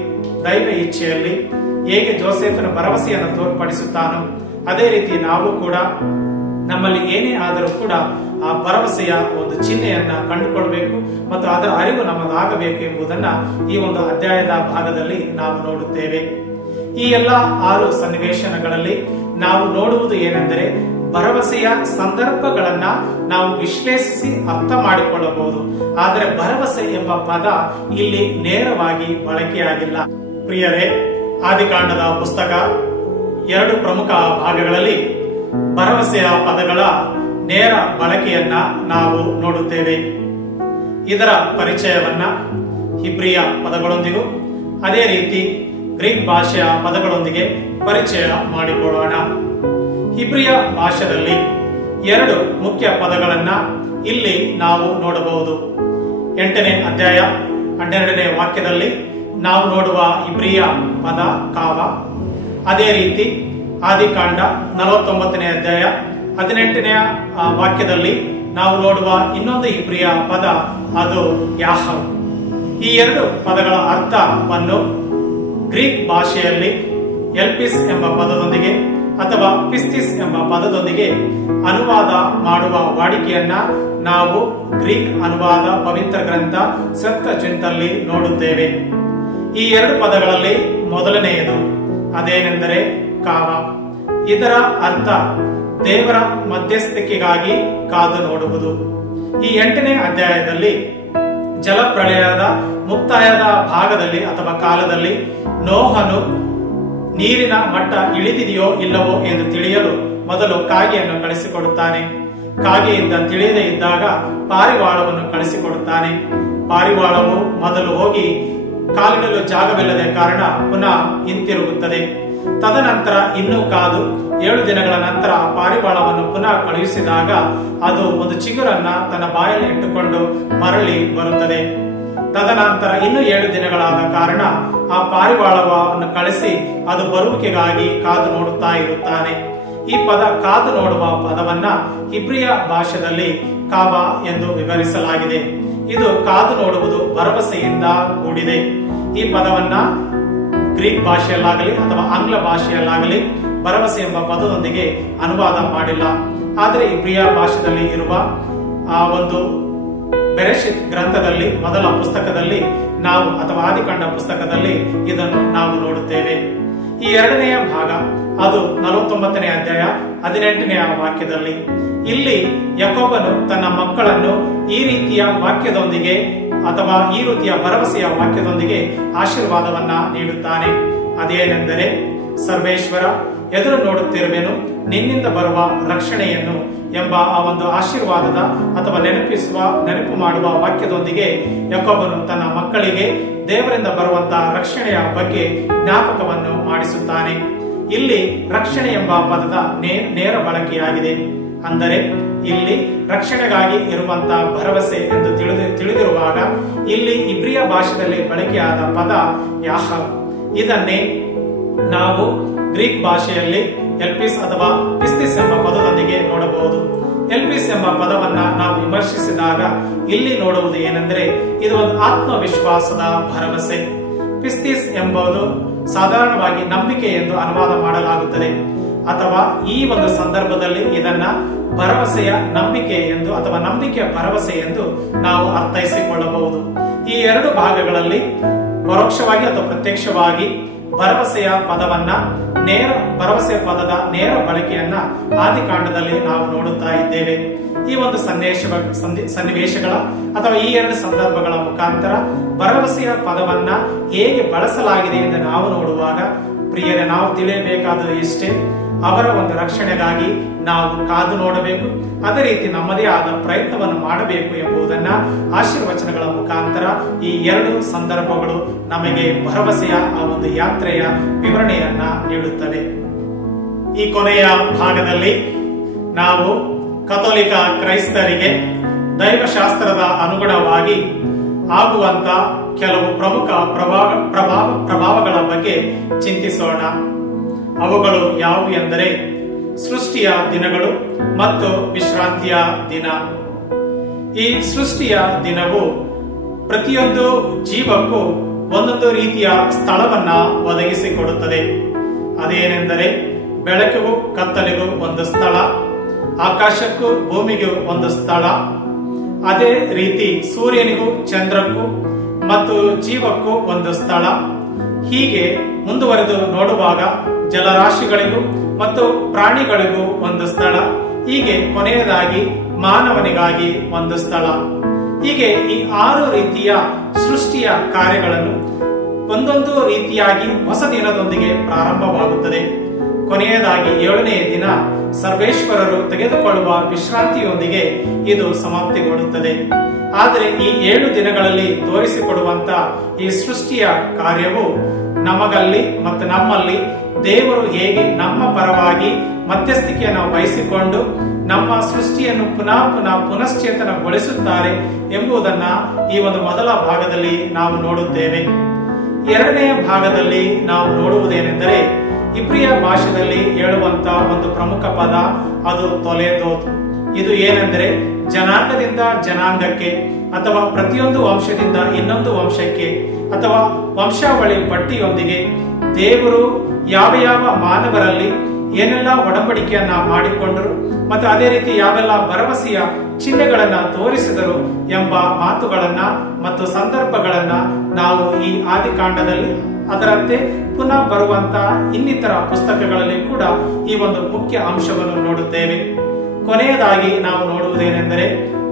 ದೈವ ಇಚ್ಛೆಯಲ್ಲಿ ಹೇಗೆ ಜೋಸೆಫನ ಭರವಸೆಯನ್ನು ತೋರ್ಪಡಿಸುತ್ತಾನೋ ಅದೇ ರೀತಿ ನಾವು ಕೂಡ ನಮ್ಮಲ್ಲಿ ಏನೇ ಆದರೂ ಕೂಡ ಆ ಭರವಸೆಯ ಒಂದು ಚಿಹ್ನೆಯನ್ನ ಕಂಡುಕೊಳ್ಬೇಕು ಮತ್ತು ಅದರ ಅರಿವು ನಮ್ಮದಾಗಬೇಕು ಎಂಬುದನ್ನ ಈ ಒಂದು ಅಧ್ಯಾಯದ ಭಾಗದಲ್ಲಿ ನಾವು ನೋಡುತ್ತೇವೆ. ಈ ಎಲ್ಲ 6 ಸನ್ನಿವೇಶಗಳಲ್ಲಿ ನಾವು ನೋಡುವುದು ಏನೆಂದರೆ, ಭರವಸೆಯ ಸಂದರ್ಭಗಳನ್ನ ನಾವು ವಿಶ್ಲೇಷಿಸಿ ಅರ್ಥ ಮಾಡಿಕೊಳ್ಳಬಹುದು. ಆದರೆ ಭರವಸೆ ಎಂಬ ಪದ ಇಲ್ಲಿ ನೇರವಾಗಿ ಬಳಕೆಯಾಗಿಲ್ಲ. ಪ್ರಿಯರೇ, ಆದಿಕಾಂಡದ ಪುಸ್ತಕ 2 ಪ್ರಮುಖ ಭಾಗಗಳಲ್ಲಿ ಭರವಸೆಯ ಪದಗಳ ನೇರ ಬಳಕೆಯನ್ನ ನಾವು ನೋಡುತ್ತೇವೆ. ಇದರ ಪರಿಚಯವನ್ನ ಹಿಬ್ರಿಯ ಪದಗಳೊಂದಿಗೂ ಅದೇ ರೀತಿ ಗ್ರೀಕ್ ಭಾಷೆಯ ಪದಗಳೊಂದಿಗೆ ಪರಿಚಯ ಮಾಡಿಕೊಳ್ಳೋಣ. ಹಿಬ್ರಿಯ ಭಾಷೆಯಲ್ಲಿ 2 ಮುಖ್ಯ ಪದಗಳನ್ನ ಇಲ್ಲಿ ನಾವು ನೋಡಬಹುದು. 8ನೇ ಅಧ್ಯಾಯ 12ನೇ ವಾಕ್ಯದಲ್ಲಿ ನಾವು ನೋಡುವ ಹಿಬ್ರಿಯ ಪದ ಕಾವ. ಅದೇ ರೀತಿ ಆದಿಕಾಂಡ 49ನೇ ಅಧ್ಯಾಯ 18ನೇ ವಾಕ್ಯದಲ್ಲಿ ನಾವು ನೋಡುವ ಇನ್ನೊಂದು ಹಿಬ್ರಿಯ ಪದ ಅದು ಯಾಹವ್. ಈ 2 ಪದಗಳ ಅರ್ಥವನ್ನು ಗ್ರೀಕ್ ಭಾಷೆಯಲ್ಲಿ ಎಲ್ಪಿಸ್ ಎಂಬ ಪದದೊಂದಿಗೆ ಅಥವಾ ಪಿಸ್ತಿಸ್ ಎಂಬ ಪದದೊಂದಿಗೆ ಅನುವಾದ ಮಾಡುವ ವಾಡಿಕೆಯನ್ನ ನಾವು ಗ್ರೀಕ್ ಅನುವಾದ ಪವಿತ್ರ ಗ್ರಂಥ ಸೆಪ್ತಜಿಂತಲ್ಲಿ ನೋಡುತ್ತೇವೆ. ಈ 2 ಪದಗಳಲ್ಲಿ ಮೊದಲನೆಯದು ಅದೇನೆಂದರೆ ಕಾವ. ಇದರ ಅರ್ಥ ದೇವರ ಮಧ್ಯಸ್ಥಿಕೆಗಾಗಿ ಕಾದು ನೋಡುವುದು. ಈ 8ನೇ ಅಧ್ಯಾಯದಲ್ಲಿ ಜಲಪ್ರಳಯದ ಮುಕ್ತಾಯದ ಭಾಗದಲ್ಲಿ ಅಥವಾ ಕಾಲದಲ್ಲಿ ನೋಹನು ನೀರಿನ ಮಟ್ಟ ಇಳಿದಿದೆಯೋ ಇಲ್ಲವೋ ಎಂದು ತಿಳಿಯಲು ಮೊದಲು ಕಾಗೆಯನ್ನು ಕಳಿಸಿಕೊಡುತ್ತಾನೆ. ಕಾಗೆಯಿಂದ ತಿಳಿಯದೇ ಇದ್ದಾಗ ಪಾರಿವಾಳವನ್ನು ಕಳಿಸಿಕೊಡುತ್ತಾನೆ. ಪಾರಿವಾಳವು ಮೊದಲು ಹೋಗಿ ಕಾಲಿಡಲು ಜಾಗವಿಲ್ಲದ ಕಾರಣ ಪುನಃ ಹಿಂತಿರುಗುತ್ತದೆ. ತದನಂತರ ಇನ್ನೂ ಕಾದು 7 ದಿನಗಳ ನಂತರ ಪಾರಿವಾಳವನ್ನು ಪುನಃ ಕಳುಹಿಸಿದಾಗ ಅದು ಒಂದು ಚಿಗುರನ್ನ ತನ್ನ ಬಾಯಲ್ಲಿ ಇಟ್ಟುಕೊಂಡು ಮರಳಿ ಬರುತ್ತದೆ. ತದನಂತರ ಇನ್ನೂ 7 ದಿನಗಳಾದ ಕಾರಣ ಆ ಪಾರಿವಾಳವನ್ನು ಕಳಿಸಿ ಅದು ಬರುವಿಕೆಗಾಗಿ ಕಾದು ನೋಡುತ್ತಾ ಇರುತ್ತಾನೆ. ಈ ಪದ ಕಾದು ನೋಡುವ ಪದವನ್ನ ಹಿಬ್ರಿಯ ಭಾಷೆಯಲ್ಲಿ ಕಾವ ಎಂದು ವಿವರಿಸಲಾಗಿದೆ. ಇದು ಕಾದು ನೋಡುವುದು ಭರವಸೆಯಿಂದ ಕೂಡಿದೆ. ಈ ಪದವನ್ನ ಗ್ರೀಕ್ ಭಾಷೆಯಲ್ಲಾಗಲಿ ಅಥವಾ ಆಂಗ್ಲ ಭಾಷೆಯಲ್ಲಾಗಲಿ ಭರವಸೆ ಎಂಬ ಪದದೊಂದಿಗೆ ಅನುವಾದ ಮಾಡಿಲ್ಲ. ಆದರೆ ಹಿಬ್ರಿಯ ಭಾಷೆಯಲ್ಲಿ ಇರುವ ಆ ಒಂದು ಬೆರೆಷಿತ್ ಗ್ರಂಥದಲ್ಲಿ ಮೊದಲ ಪುಸ್ತಕದಲ್ಲಿ ನಾವು ಅಥವಾ ಆದಿಕಾಂಡ ಪುಸ್ತಕದಲ್ಲಿ ಇದನ್ನು ನಾವು ನೋಡುತ್ತೇವೆ. ಈ 2ನೆಯ ಭಾಗ ಅದು 49ನೇ ಅಧ್ಯಾಯ 18ನೇ ವಾಕ್ಯದಲ್ಲಿ ಇಲ್ಲಿ ಯಾಕೋಬನು ತನ್ನ ಮಕ್ಕಳನ್ನು ಈ ರೀತಿಯ ವಾಕ್ಯದೊಂದಿಗೆ ಅಥವಾ ಈ ರೀತಿಯ ಭರವಸೆಯ ವಾಕ್ಯದೊಂದಿಗೆ ಆಶೀರ್ವಾದವನ್ನ ನೀಡುತ್ತಾನೆ. ಅದೇನೆಂದರೆ, ಸರ್ವೇಶ್ವರ ಎದುರು ನೋಡುತ್ತಿರುವೆನು, ನಿನ್ನಿಂದ ಬರುವ ರಕ್ಷಣೆಯನ್ನು ಎಂಬ ಆ ಒಂದು ಆಶೀರ್ವಾದದ ಅಥವಾ ನೆನಪು ಮಾಡುವ ವಾಕ್ಯದೊಂದಿಗೆ ಯಾಕೋಬನು ತನ್ನ ಮಕ್ಕಳಿಗೆ ದೇವರಿಂದ ಬರುವಂತಹ ರಕ್ಷಣೆಯ ಬಗ್ಗೆ ಜ್ಞಾಪಕವನ್ನು ಮಾಡಿಸುತ್ತಾನೆ. ಇಲ್ಲಿ ರಕ್ಷಣೆ ಎಂಬ ಪದದ ನೇರ ಬಳಕೆಯಾಗಿದೆ. ಅಂದರೆ ಇಲ್ಲಿ ರಕ್ಷಣೆಗಾಗಿ ಇರುವಂತಹ ಭರವಸೆ ಎಂದು ತಿಳಿದಿರುವಾಗ ಇಲ್ಲಿ ಇಬ್ರಿಯ ಭಾಷೆಯಲ್ಲಿ ಬಳಕೆಯಾದ ಪದ ಯಾಹವ್. ಇದನ್ನೇ ನಾವು ಗ್ರೀಕ್ ಭಾಷೆಯಲ್ಲಿ ಎಲ್ಪಿಸ್ ಅಥವಾ ಪಿಸ್ತಿಸ್ ಎಂಬ ಪದದೊಂದಿಗೆ ನೋಡಬಹುದು. ಎಲ್ಪಿಸ್ ಎಂಬ ಪದವನ್ನ ನಾವು ವಿಮರ್ಶಿಸಿದಾಗ ಇಲ್ಲಿ ನೋಡುವುದು ಏನೆಂದರೆ, ಇದು ಒಂದು ಆತ್ಮವಿಶ್ವಾಸದ ಭರವಸೆ. ಪಿಸ್ತಿಸ್ ಎಂಬುದು ಸಾಧಾರಣವಾಗಿ ನಂಬಿಕೆ ಎಂದು ಅನುವಾದ ಮಾಡಲಾಗುತ್ತದೆ, ಅಥವಾ ಈ ಒಂದು ಸಂದರ್ಭದಲ್ಲಿ ಇದನ್ನ ಭರವಸೆಯ ನಂಬಿಕೆ ಎಂದು ಅಥವಾ ನಂಬಿಕೆಯ ಭರವಸೆ ಎಂದು ನಾವು ಅರ್ಥೈಸಿಕೊಳ್ಳಬಹುದು. ಈ 2 ಭಾಗಗಳಲ್ಲಿ ಪರೋಕ್ಷವಾಗಿ ಅಥವಾ ಪ್ರತ್ಯಕ್ಷವಾಗಿ ಭರವಸೆಯ ಪದದ ನೇರ ಬಳಕೆಯನ್ನ ಆದಿಕಾಂಡದಲ್ಲಿ ನಾವು ನೋಡುತ್ತಾ ಇದ್ದೇವೆ. ಈ ಒಂದು ಸನ್ನಿವೇಶಗಳ ಅಥವಾ ಈ 2 ಸಂದರ್ಭಗಳ ಮುಖಾಂತರ ಭರವಸೆಯ ಪದವನ್ನ ಹೇಗೆ ಬಳಸಲಾಗಿದೆ ಎಂದು ನಾವು ನೋಡುವಾಗ ಪ್ರಿಯರೇ, ನಾವು ತಿಳಿಯಬೇಕಾದ ಇಷ್ಟೇ, ಅವರ ಒಂದು ರಕ್ಷಣೆಗಾಗಿ ನಾವು ಕಾದು ನೋಡಬೇಕು. ಅದೇ ರೀತಿ ನಮ್ಮದೇ ಆದ ಪ್ರಯತ್ನವನ್ನು ಮಾಡಬೇಕು ಎಂಬುದನ್ನ ಆಶೀರ್ವಚನಗಳ ಮುಖಾಂತರ ಈ 2 ಸಂದರ್ಭಗಳು ನಮಗೆ ಭರವಸೆಯ ಆ ಒಂದು ಯಾತ್ರೆಯ ವಿವರಣೆಯನ್ನ ನೀಡುತ್ತವೆ. ಈ ಕೊನೆಯ ಭಾಗದಲ್ಲಿ ನಾವು ಕಥೋಲಿಕ ಕ್ರೈಸ್ತರಿಗೆ ದೈವಶಾಸ್ತ್ರದ ಅನುಗುಣವಾಗಿ ಆಗುವಂತ ಕೆಲವು ಪ್ರಮುಖ ಪ್ರಭಾವಗಳ ಬಗ್ಗೆ ಚಿಂತಿಸೋಣ. ಅವುಗಳು ಯಾವುವು ಎಂದರೆ ಸೃಷ್ಟಿಯ ದಿನಗಳು ಮತ್ತು ವಿಶ್ರಾಂತಿಯ ದಿನ. ಈ ಸೃಷ್ಟಿಯ ದಿನವು ಪ್ರತಿಯೊಂದು ಜೀವಕ್ಕೂ ಒಂದೊಂದು ರೀತಿಯ ಸ್ಥಳವನ್ನ ಒದಗಿಸಿಕೊಡುತ್ತದೆ. ಅದೇನೆಂದರೆ ಬೆಳಕಿಗೂ ಕತ್ತಲಿಗೂ ಒಂದು ಸ್ಥಳ, ಆಕಾಶಕ್ಕೂ ಭೂಮಿಗೂ ಒಂದು ಸ್ಥಳ, ಅದೇ ರೀತಿ ಸೂರ್ಯನಿಗೂ ಚಂದ್ರಕ್ಕೂ ಮತ್ತು ಜೀವಕ್ಕೂ ಒಂದು ಸ್ಥಳ. ಹೀಗೆ ಮುಂದುವರೆದು ನೋಡುವಾಗ ಜಲರಾಶಿಗಳಿಗೂ ಮತ್ತು ಪ್ರಾಣಿಗಳಿಗೂ ಒಂದು ಸ್ಥಳ, ಹೀಗೆ ಕೊನೆಯದಾಗಿ ಮಾನವನಿಗಾಗಿ ಒಂದು ಸ್ಥಳ. ಹೀಗೆ ಈ 6 ರೀತಿಯ ಸೃಷ್ಟಿಯ ಕಾರ್ಯಗಳನ್ನು ಒಂದೊಂದು ರೀತಿಯಾಗಿ ಹೊಸ ದಿನದೊಂದಿಗೆ ಪ್ರಾರಂಭವಾಗುತ್ತದೆ. ಕೊನೆಯದಾಗಿ 7ನೇ ದಿನ ಸರ್ವೇಶ್ವರರು ತೆಗೆದುಕೊಳ್ಳುವ ವಿಶ್ರಾಂತಿಯೊಂದಿಗೆ ಇದು ಸಮಾಪ್ತಿಗೊಳ್ಳುತ್ತದೆ. ಆದರೆ ಈ 7 ದಿನಗಳಲ್ಲಿ ತೋರಿಸಿಕೊಡುವಂತ ಈ ಸೃಷ್ಟಿಯ ಕಾರ್ಯವು ನಮಗಲ್ಲಿ ಮತ್ತು ನಮ್ಮಲ್ಲಿ ದೇವರು ಹೇಗೆ ನಮ್ಮ ಪರವಾಗಿ ಮಧ್ಯಸ್ಥಿಕೆಯನ್ನು ವಹಿಸಿಕೊಂಡು ನಮ್ಮ ಸೃಷ್ಟಿಯನ್ನು ಪುನಶ್ಚೇತನಗೊಳಿಸುತ್ತಾರೆ ಎಂಬುದನ್ನ ಈ ಒಂದು ಮೊದಲ ಭಾಗದಲ್ಲಿ ನಾವು ನೋಡುತ್ತೇವೆ. 2ನೇ ಭಾಗದಲ್ಲಿ ನಾವು ನೋಡುವುದೇನೆಂದರೆ ಇಬ್ರಿಯ ಭಾಷೆಯಲ್ಲಿ ಹೇಳುವಂತ ಒಂದು ಪ್ರಮುಖ ಪದ, ಅದು ತೊಲೆದೋತ್. ಇದು ಏನೆಂದರೆ ಜನಾಂಗದಿಂದ ಜನಾಂಗಕ್ಕೆ ಅಥವಾ ಪ್ರತಿಯೊಂದು ವಂಶದಿಂದ ಇನ್ನೊಂದು ವಂಶಕ್ಕೆ ಅಥವಾ ವಂಶಾವಳಿ ಪಟ್ಟಿಯೊಂದಿಗೆ ದೇವರು ಯಾವ ಯಾವ ಮಾನವರಲ್ಲಿ ಏನೆಲ್ಲ ಒಡಂಬಡಿಕೆಯನ್ನ ಮಾಡಿಕೊಂಡರು ಮತ್ತು ಅದೇ ರೀತಿ ಯಾವೆಲ್ಲ ಭರವಸೆಯ ಚಿಹ್ನೆಗಳನ್ನ ತೋರಿಸಿದರು ಎಂಬ ಮಾತುಗಳನ್ನ ಮತ್ತು ಸಂದರ್ಭಗಳನ್ನ ನಾವು ಈ ಆದಿಕಾಂಡದಲ್ಲಿ ಅದರಂತೆ ಪುನಃ ಬರುವಂತ ಇನ್ನಿತರ ಪುಸ್ತಕಗಳಲ್ಲಿ ಕೂಡ ಈ ಒಂದು ಮುಖ್ಯ ಅಂಶವನ್ನು ನೋಡುತ್ತೇವೆ. ಕೊನೆಯದಾಗಿ ನಾವು ನೋಡುವುದೇನೆಂದರೆ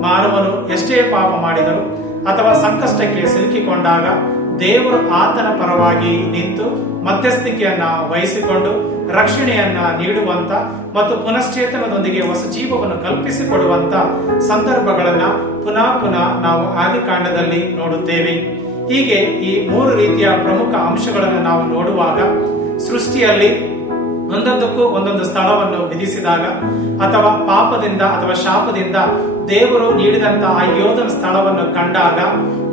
ಮಾನವನು ಎಷ್ಟೇ ಪಾಪ ಮಾಡಿದರು ಅಥವಾ ಸಂಕಷ್ಟಕ್ಕೆ ಸಿಲುಕಿಕೊಂಡಾಗ ದೇವರು ಆತನ ಪರವಾಗಿ ನಿಂತು ಮಧ್ಯಸ್ಥಿಕೆಯನ್ನ ವಹಿಸಿಕೊಂಡು ರಕ್ಷಣೆಯನ್ನ ನೀಡುವಂತ ಮತ್ತು ಪುನಶ್ಚೇತನದೊಂದಿಗೆ ಹೊಸ ಜೀವವನ್ನು ಕಲ್ಪಿಸಿಕೊಡುವಂತ ಸಂದರ್ಭಗಳನ್ನ ಪುನಃ ನಾವು ಆದಿಕಾಂಡದಲ್ಲಿ ನೋಡುತ್ತೇವೆ. ಹೀಗೆ ಈ 3 ರೀತಿಯ ಪ್ರಮುಖ ಅಂಶಗಳನ್ನು ನಾವು ನೋಡುವಾಗ ಸೃಷ್ಟಿಯಲ್ಲಿ ಒಂದೊಂದಕ್ಕೂ ಒಂದೊಂದು ಸ್ಥಳವನ್ನು ವಿಧಿಸಿದಾಗ ಅಥವಾ ಪಾಪದಿಂದ ಅಥವಾ ಶಾಪದಿಂದ ದೇವರು ನೀಡಿದಂತ ಆ ಯೋಧನ ಸ್ಥಳವನ್ನು ಕಂಡಾಗ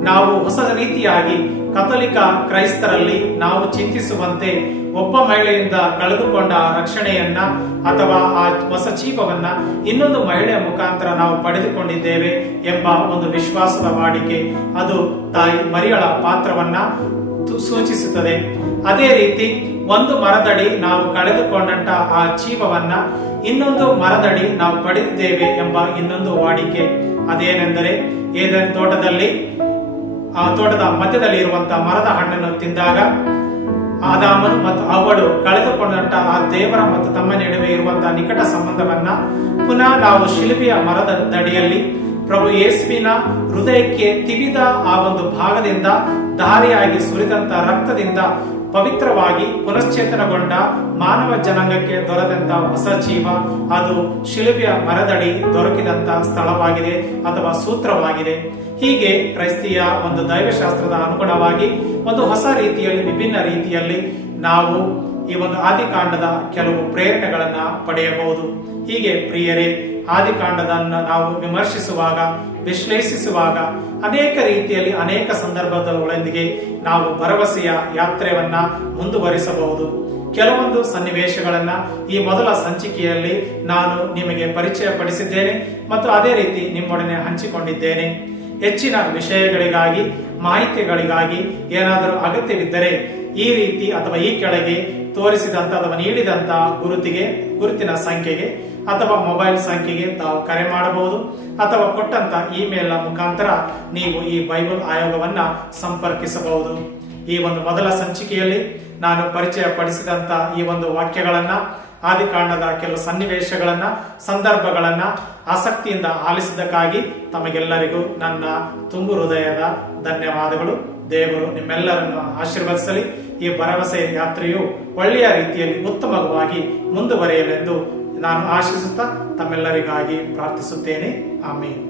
ನಾವು ಹೊಸ ರೀತಿಯಾಗಿ ಕಥೋಲಿಕ ಕ್ರೈಸ್ತರಲ್ಲಿ ನಾವು ಚಿಂತಿಸುವಂತೆ ಒಬ್ಬ ಮಹಿಳೆಯಿಂದ ಕಳೆದುಕೊಂಡ ರಕ್ಷಣೆಯನ್ನ ಅಥವಾ ಆ ಹೊಸ ಜೀವವನ್ನ ಇನ್ನೊಂದು ಮಹಿಳೆಯ ಮುಖಾಂತರ ನಾವು ಪಡೆದುಕೊಂಡಿದ್ದೇವೆ ಎಂಬ ಒಂದು ವಿಶ್ವಾಸದ ವಾಡಿಕೆ, ಅದು ತಾಯಿ ಮರಿಯಳ ಪಾತ್ರವನ್ನ ಸೂಚಿಸುತ್ತದೆ. ಅದೇ ರೀತಿ ಒಂದು ಮರದಡಿ ನಾವು ಕಳೆದುಕೊಂಡಂತ ಆ ಜೀವವನ್ನ ಇನ್ನೊಂದು ಮರದಡಿ ನಾವು ಪಡೆದಿದ್ದೇವೆ ಎಂಬ ಇನ್ನೊಂದು ವಾಡಿಕೆ. ಅದೇನೆಂದರೆ ಏದೆನ್ ತೋಟದಲ್ಲಿ ಆ ತೋಟದ ಮಧ್ಯದಲ್ಲಿ ಇರುವಂತಹ ಮರದ ಹಣ್ಣನ್ನು ತಿಂದಾಗ ಆದಾಮನು ಮತ್ತು ಅವಳು ಕಳೆದುಕೊಂಡಂತ ಆ ದೇವರ ಮತ್ತು ತಮ್ಮ ನಡುವೆ ಇರುವಂತಹ ನಿಕಟ ಸಂಬಂಧವನ್ನ ಪುನಃ ನಾವು ಶಿಲುಬೆಯ ಮರದ ದಡಿಯಲ್ಲಿ ಪ್ರಭು ಯೇಸುವಿನ ಹೃದಯಕ್ಕೆ ತಿವಿದ ಆ ಒಂದು ಭಾಗದಿಂದ ದಾರಿಯಾಗಿ ಸುರಿದಂತ ರಕ್ತದಿಂದ ಪವಿತ್ರವಾಗಿ ಪುನಶ್ಚೇತನಗೊಂಡ ಮಾನವ ಜನಾಂಗಕ್ಕೆ ದೊರೆದಂತ ಹೊಸ ಜೀವ, ಅದು ಶಿಲುಬೆಯ ಮರದಡಿ ದೊರಕಿದಂತ ಸ್ಥಳವಾಗಿದೆ ಅಥವಾ ಸೂತ್ರವಾಗಿದೆ. ಹೀಗೆ ಕ್ರೈಸ್ತಿಯ ಒಂದು ದೈವಶಾಸ್ತ್ರದ ಅನುಗುಣವಾಗಿ ಒಂದು ಹೊಸ ರೀತಿಯಲ್ಲಿ ವಿಭಿನ್ನ ರೀತಿಯಲ್ಲಿ ನಾವು ಈ ಒಂದು ಆದಿಕಾಂಡದ ಕೆಲವು ಪ್ರೇರಣೆಗಳನ್ನ ಪಡೆಯಬಹುದು. ಹೀಗೆ ಪ್ರಿಯರೇ, ಆದಿಕಾಂಡದನ್ನ ನಾವು ವಿಮರ್ಶಿಸುವಾಗ ವಿಶ್ಲೇಷಿಸುವಾಗ ಅನೇಕ ರೀತಿಯಲ್ಲಿ ಅನೇಕ ಸಂದರ್ಭಗಳೊಂದಿಗೆ ನಾವು ಭರವಸೆಯ ಯಾತ್ರೆಯನ್ನ ಮುಂದುವರಿಸಬಹುದು. ಕೆಲವೊಂದು ಸನ್ನಿವೇಶಗಳನ್ನ ಈ ಮೊದಲ ಸಂಚಿಕೆಯಲ್ಲಿ ನಾನು ನಿಮಗೆ ಪರಿಚಯ ಪಡಿಸಿದ್ದೇನೆ ಮತ್ತು ಅದೇ ರೀತಿ ನಿಮ್ಮೊಡನೆ ಹಂಚಿಕೊಂಡಿದ್ದೇನೆ. ಹೆಚ್ಚಿನ ವಿಷಯಗಳಿಗಾಗಿ ಮಾಹಿತಿಗಳಿಗಾಗಿ ಏನಾದರೂ ಅಗತ್ಯವಿದ್ದರೆ ಈ ರೀತಿ ಅಥವಾ ಈ ಕೆಳಗೆ ತೋರಿಸಿದಂತ ಅಥವಾ ನೀಡಿದಂತ ಗುರುತಿನ ಸಂಖ್ಯೆಗೆ ಅಥವಾ ಮೊಬೈಲ್ ಸಂಖ್ಯೆಗೆ ತಾವು ಕರೆ ಮಾಡಬಹುದು ಅಥವಾ ಕೊಟ್ಟಂತ ಇಮೇಲ್ ಮುಖಾಂತರ ನೀವು ಈ ಬೈಬಲ್ ಆಯೋಗವನ್ನ ಸಂಪರ್ಕಿಸಬಹುದು. ಈ ಒಂದು ಮೊದಲ ಸಂಚಿಕೆಯಲ್ಲಿ ನಾನು ಪರಿಚಯ ಪಡಿಸಿದಂತ ಈ ಒಂದು ವಾಕ್ಯಗಳನ್ನ, ಆದಿಕಾಂಡದ ಕೆಲವು ಸನ್ನಿವೇಶಗಳನ್ನ, ಸಂದರ್ಭಗಳನ್ನ ಆಸಕ್ತಿಯಿಂದ ಆಲಿಸಿದ್ದಕ್ಕಾಗಿ ತಮಗೆಲ್ಲರಿಗೂ ನನ್ನ ತುಂಬು ಹೃದಯದ ಧನ್ಯವಾದಗಳು. ದೇವರು ನಿಮ್ಮೆಲ್ಲರನ್ನು ಆಶೀರ್ವದಿಸಲಿ. ಈ ಭರವಸೆ ಯಾತ್ರೆಯು ಒಳ್ಳೆಯ ರೀತಿಯಲ್ಲಿ ಉತ್ತಮವಾಗಿ ಮುಂದುವರಿಯಲೆಂದು ನಾನು ಆಶಿಸುತ್ತಾ ತಮ್ಮೆಲ್ಲರಿಗಾಗಿ ಪ್ರಾರ್ಥಿಸುತ್ತೇನೆ. ಆಮೇನ್.